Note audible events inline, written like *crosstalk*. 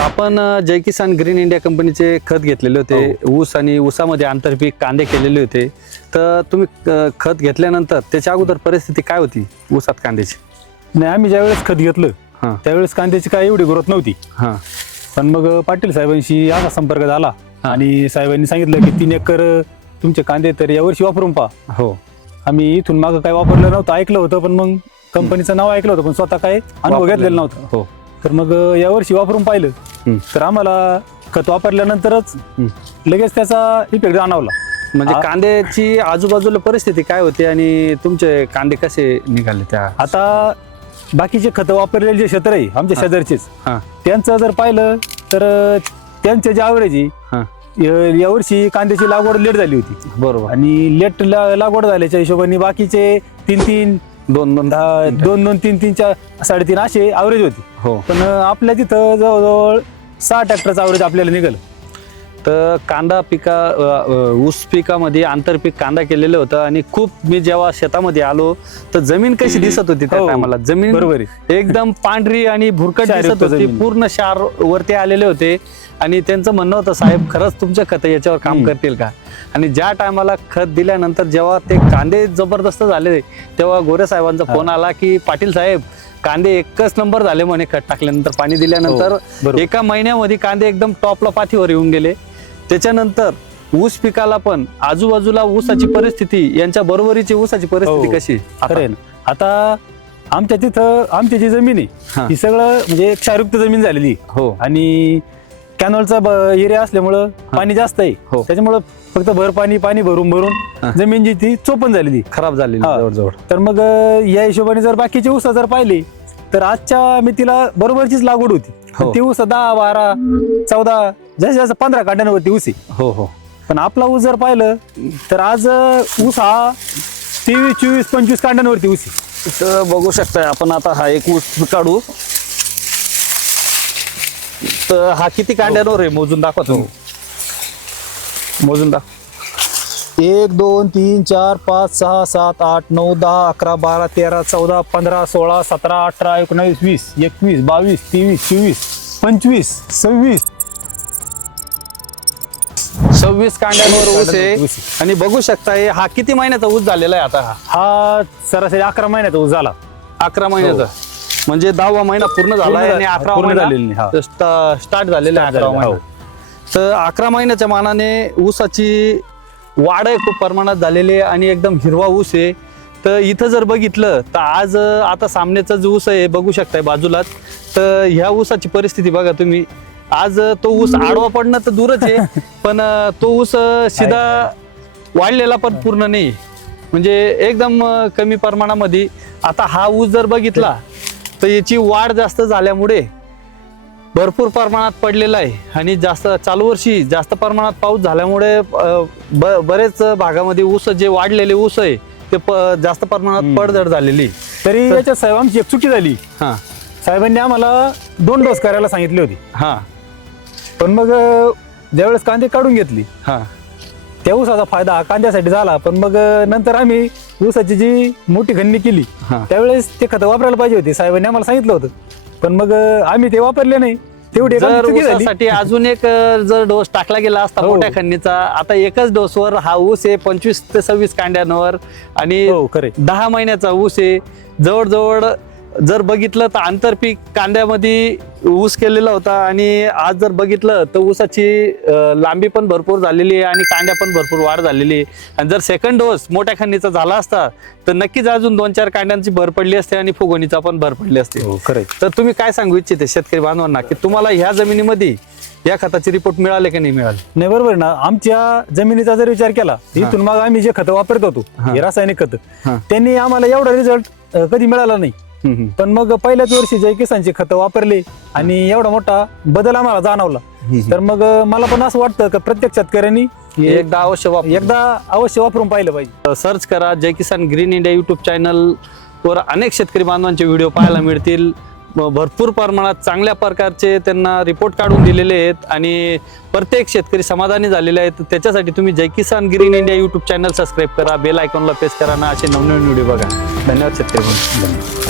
आपण जय Kisan green India कंपनीचे खत घेतलेले होते. ऊस आणि ऊसामध्ये आंतरपीक कांदे केलेले होते. तर तुम्ही अ, खत घेतल्यानंतर त्याच्या अगोदर परिस्थिती काय होती ऊसात कांद्याची? नाही आम्ही ज्यावेळेस खत घेतलं हां. त्यावेळेस कांद्याची काय एवढी ग्रोथ नव्हती. हां. पण मग पाटील साहेबांशी असा संपर्क झाला. हा. आणि साहेबांनी सांगितलं की तीन एकर तुमचे कांदे तर यावर्षी वापरून पहा. हो. आम्ही इथून मागं काय वापरलं नव्हतं ऐकलं होतं पण मग कंपनीचं नाव ऐकलं होतं पण स्वतः काय अनुभव घेतलेला नव्हता. हो. तर मग यावर्षी वापरून पाहिलं. तर आम्हाला खत वापरल्यानंतरच. लगेच त्याचा इफेक्ट जाणवला म्हणजे आ- कांद्याची आजूबाजूला परिस्थिती काय होती आणि तुमचे कांदे कसे निघाले त्या? आता बाकीचे खतं वापरलेले जे क्षेत्र आहे आमच्या हा. शेजारचेच हां. त्यांचं जर पाहिलं तर त्यांचे जे ॲव्हरेज आहे य- यावर्षी कांद्याची लागवड लेट झाली होती. बरोबर. आणि लेट लागवड झाल्याच्या हिशोबाने बाकीचे तीन तीन दोन दोन दहा दोन दोन तीन तीन चार साडेतीन असे ॲव्हरेज होती. हो. पण आपल्या तिथं जवळजवळ सहा ट्रॅक्टरचं ॲव्हरेज आपल्याला निघालं. तर कांदा पिका अ, अ, ऊस पिकामध्ये आंतरपीक कांदा केलेलं होतं आणि खूप मी जेव्हा शेतामध्ये आलो तर जमीन कशी दिसत होती त्या हो, टायमाला? जमीन बरोबर आहे. एकदम पांढरी आणि भुरकट क्षारयुक्त दिसत होती. जमीन. पूर्ण क्षार वरती आलेले होते. आणि त्यांचं म्हणणं होतं साहेब खरंच तुमचे खत याच्यावर काम. करतील का? आणि ज्या टायमाला खत दिल्यानंतर जेव्हा ते कांदे जबरदस्त झाले तेव्हा गोरे साहेबांचा. फोन आला की पाटील साहेब कांदे एकच नंबर झाले म्हणे खत टाकल्यानंतर पाणी दिल्यानंतर हो. एका महिन्यामध्ये कांदे एकदम टॉपला पाथीवर येऊन गेले त्याच्यानंतर ऊस पिकाला पण आजूबाजूला ऊसाची परिस्थिती यांच्या बरोबरीची ऊसाची परिस्थिती हो. कशी आता? आमच्या तिथं आमची जी जमीन हा. आहे ही सगळं म्हणजे क्षारयुक्त जमीन झालेली. हो आणि कॅनॉलचा एरिया असल्यामुळं पाणी जास्त आहे. हो. त्याच्यामुळं फक्त भर पाणी पाणी भरून. भरून जमीन जी ती चोपण झालेली. खराब झालेली हा. जवळजवळ. तर मग अं, या हिशोबाने जर बाकीचे ऊस जर पाहिले तर आजच्या मितीला बरोबरचीच लागवड होती. हो. पण ती ऊस दहा बारा चौदा जसं जसं पंधरा कांड्यांवरती ऊस आहे हो हो. पण आपला ऊस जर पाहिलं तर आज अं, ऊस हा तेवीस चोवीस पंचवीस कांड्यांवरती ऊस आहे तर बघू शकताय आपण आता हा एक ऊस काढू. तर हा किती कांड्यांवर आहे? मोजून दाखवा तुम्ही. मोजून दाखव. एक दोन तीन चार पाच सहा सात आठ नऊ दहा अकरा बारा तेरा चौदा पंधरा सोळा सतरा अठरा एकोणावीस वीस एकवीस बावीस तेवीस चोवीस पंचवीस सव्वीस. सव्वीस कांड्यांवर ऊस आहे. ऊस आणि बघू शकताय हा किती महिन्याचा ऊस झालेला आहे आता? हा हा सरासरी अकरा महिन्याचा ऊस झाला. अकरा महिन्याचा. म्हणजे दहावा महिना पूर्ण झाला आहे आणि अकरा पूर्ण झालेली, हा. स्टा- स्टार्ट झालेला आहे अकरा महिना. तर अकरा महिन्याच्या मानाने ऊसाची वाढ आहे खूप प्रमाणात झालेली आहे आणि एकदम हिरवा ऊस आहे. तर इथं जर बघितलं तर आज अं, आता सामन्याचा जो ऊस आहे बघू शकताय बाजूलाच. तर ह्या ऊसाची परिस्थिती बघा तुम्ही. आज अं, तो ऊस आडवा पडणं तर दूरच आहे *laughs* पण अं, तो ऊस अं, सीधा वाढलेला पण पूर्ण नाही. म्हणजे एकदम अं, कमी प्रमाणामध्ये. आता हा ऊस जर बघितला तर याची वाढ जास्त झाल्यामुळे भरपूर प्रमाणात पडलेला आहे. आणि जास्त चालू वर्षी जास्त प्रमाणात पाऊस झाल्यामुळे ब- बरेच भागामध्ये ऊस जे वाढलेले ऊस आहे ते प- जास्त प्रमाणात. पडझड झालेली. तरी याच्यात साहेब आमची एक चुकी झाली. हा. साहेबांनी आम्हाला दोन डोस करायला सांगितले होते. हा. पण मग ज्यावेळेस कांदे काढून घेतली हा. त्या ऊसाचा फायदा हा कांद्यासाठी झाला पण मग नंतर आम्ही ऊसाची जी मोठी खंडणी केली हा. त्यावेळेस ते खतं वापरायला पाहिजे होते. साहेबांनी आम्हाला सांगितलं होतं. पण मग आम्ही ते वापरले नाही. तेवढी एक आमची जर चुकी झाली. ऊसासाठी अजून एक अं, जर डोस टाकला गेला असता हो. मोठ्या खंडीचा आता एकच डोसवर हा ऊस आहे पंचवीस ते सव्वीस कांड्यांवर आणि हो खरे दहा महिन्याचा ऊस आहे. जवळजवळ जर बघितलं तर आंतरपीक कांद्यामध्ये ऊस केलेला होता आणि आज जर बघितलं तर ऊसाची लांबी पण भरपूर झालेली आहे आणि कांड्या पण भरपूर वाढ झालेली आहे आणि जर सेकंड डोस मोठ्या खंडीचा झाला असता तर नक्कीच अजून दोन चार कांड्यांची भर पडली असते आणि फुगवणीचा पण भर पडली असते हो तर तुम्ही काय सांगू इच्छिते शेतकरी बांधवांना की तुम्हाला ह्या जमिनीमध्ये या खताचे रिपोर्ट मिळाले की नाही मिळाले नाही बरोबर ना आमच्या जमिनीचा जर विचार केला इथून मग आम्ही जे खतं वापरत होतो हा. रासायनिक खत. त्यांनी आम्हाला एवढा रिझल्ट कधी मिळाला नाही. पण मग पहिल्याच वर्षी जय किसानची खतं वापरली आणि एवढा मोठा बदल आम्हाला जाणवला. तर मग मला पण असं वाटतं की प्रत्येक शेतकऱ्यांनी एकदा अवश्य वापर एकदा अवश्य वापरून पाहिलं पाहिजे. सर्च करा Jai Kisan green India YouTube channel वर अनेक शेतकरी बांधवांचे व्हिडिओ पाहायला मिळतील. भरपूर प्रमाणात चांगल्या प्रकारचे त्यांना रिपोर्ट काढून दिलेले आहेत आणि प्रत्येक शेतकरी समाधानी झालेले आहेत. त्याच्यासाठी तुम्ही Jai Kisan green India YouTube channel subscribe करा बेल आयकॉनला प्रेस करा ना असे नवनवीन व्हिडिओ बघा. धन्यवाद शेतकरी बंधू.